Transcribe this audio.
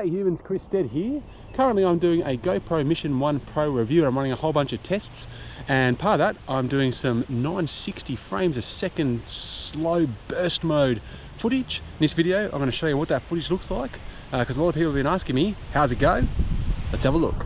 G'day humans, Chris Stead here. Currently I'm doing a GoPro Mission 1 Pro review. I'm running a whole bunch of tests, and part of that I'm doing some 960 frames a second slow burst mode footage. In this video I'm going to show you what that footage looks like, because a lot of people have been asking me, how's it go? Let's have a look.